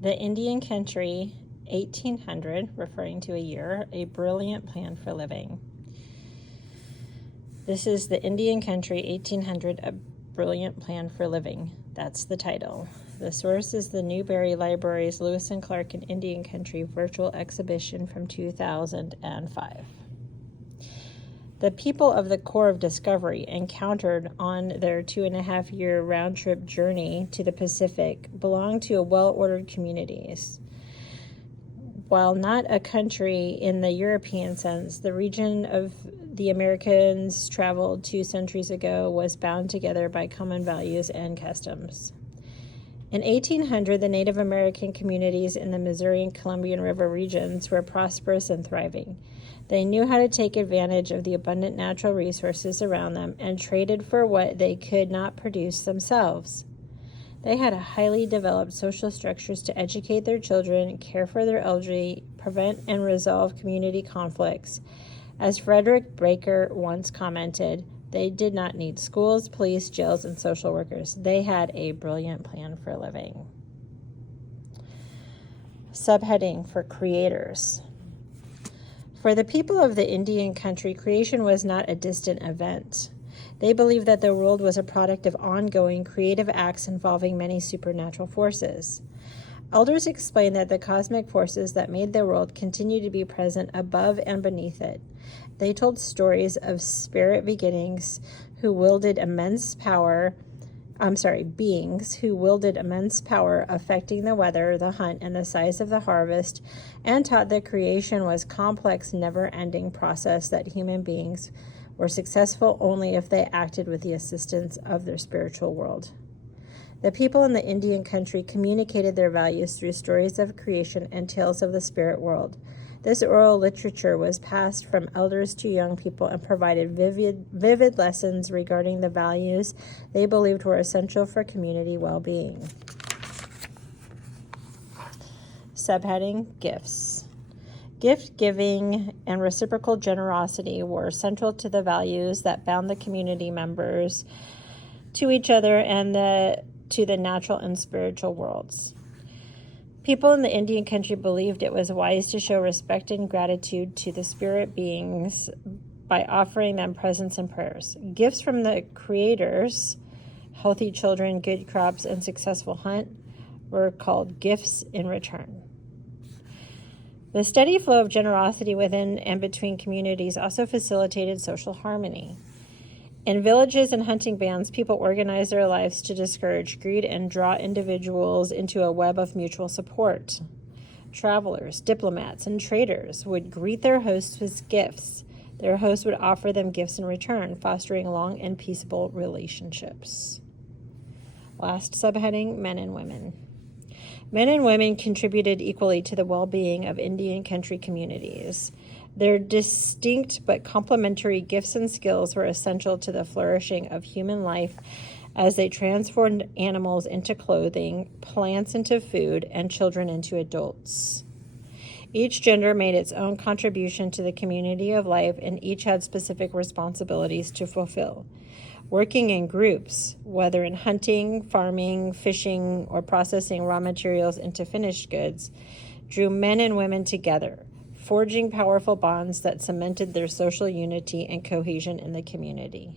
The Indian Country, 1800, referring to a year, a brilliant plan for living. This is the Indian Country, 1800, a brilliant plan for living. That's the title. The source is the Newberry Library's Lewis and Clark in Indian Country virtual exhibition from 2005. The people of the Corps of Discovery encountered on their 2.5-year round-trip journey to the Pacific belonged to well-ordered communities. While not a country in the European sense, the region of the Americans traveled 2 centuries ago was bound together by common values and customs. In 1800, the Native American communities in the Missouri and Columbian River regions were prosperous and thriving. They knew how to take advantage of the abundant natural resources around them and traded for what they could not produce themselves. They had highly developed social structures to educate their children, care for their elderly, prevent and resolve community conflicts. As Frederick Baker once commented, they did not need schools, police, jails, and social workers. They had a brilliant plan for living. Subheading for creators. For the people of the Indian Country, creation was not a distant event. They believed that the world was a product of ongoing creative acts involving many supernatural forces. Elders explained that the cosmic forces that made the world continue to be present above and beneath it. They told stories of spirit beings who wielded immense power affecting the weather, the hunt, and the size of the harvest, and taught that creation was a complex, never-ending process that human beings were successful only if they acted with the assistance of their spiritual world. The people in the Indian Country communicated their values through stories of creation and tales of the spirit world. This oral literature was passed from elders to young people and provided vivid lessons regarding the values they believed were essential for community well-being. Subheading, Gifts. Gift giving and reciprocal generosity were central to the values that bound the community members to each other and to the natural and spiritual worlds. People in the Indian Country believed it was wise to show respect and gratitude to the spirit beings by offering them presents and prayers. Gifts from the creators, healthy children, good crops, and successful hunt, were called gifts in return. The steady flow of generosity within and between communities also facilitated social harmony. In villages and hunting bands, people organized their lives to discourage greed and draw individuals into a web of mutual support. Travelers, diplomats, and traders would greet their hosts with gifts. Their hosts would offer them gifts in return, fostering long and peaceable relationships. Last subheading, men and women. Men and women contributed equally to the well-being of Indian Country communities. Their distinct but complementary gifts and skills were essential to the flourishing of human life as they transformed animals into clothing, plants into food, and children into adults. Each gender made its own contribution to the community of life, and each had specific responsibilities to fulfill. Working in groups, whether in hunting, farming, fishing, or processing raw materials into finished goods, drew men and women together, forging powerful bonds that cemented their social unity and cohesion in the community.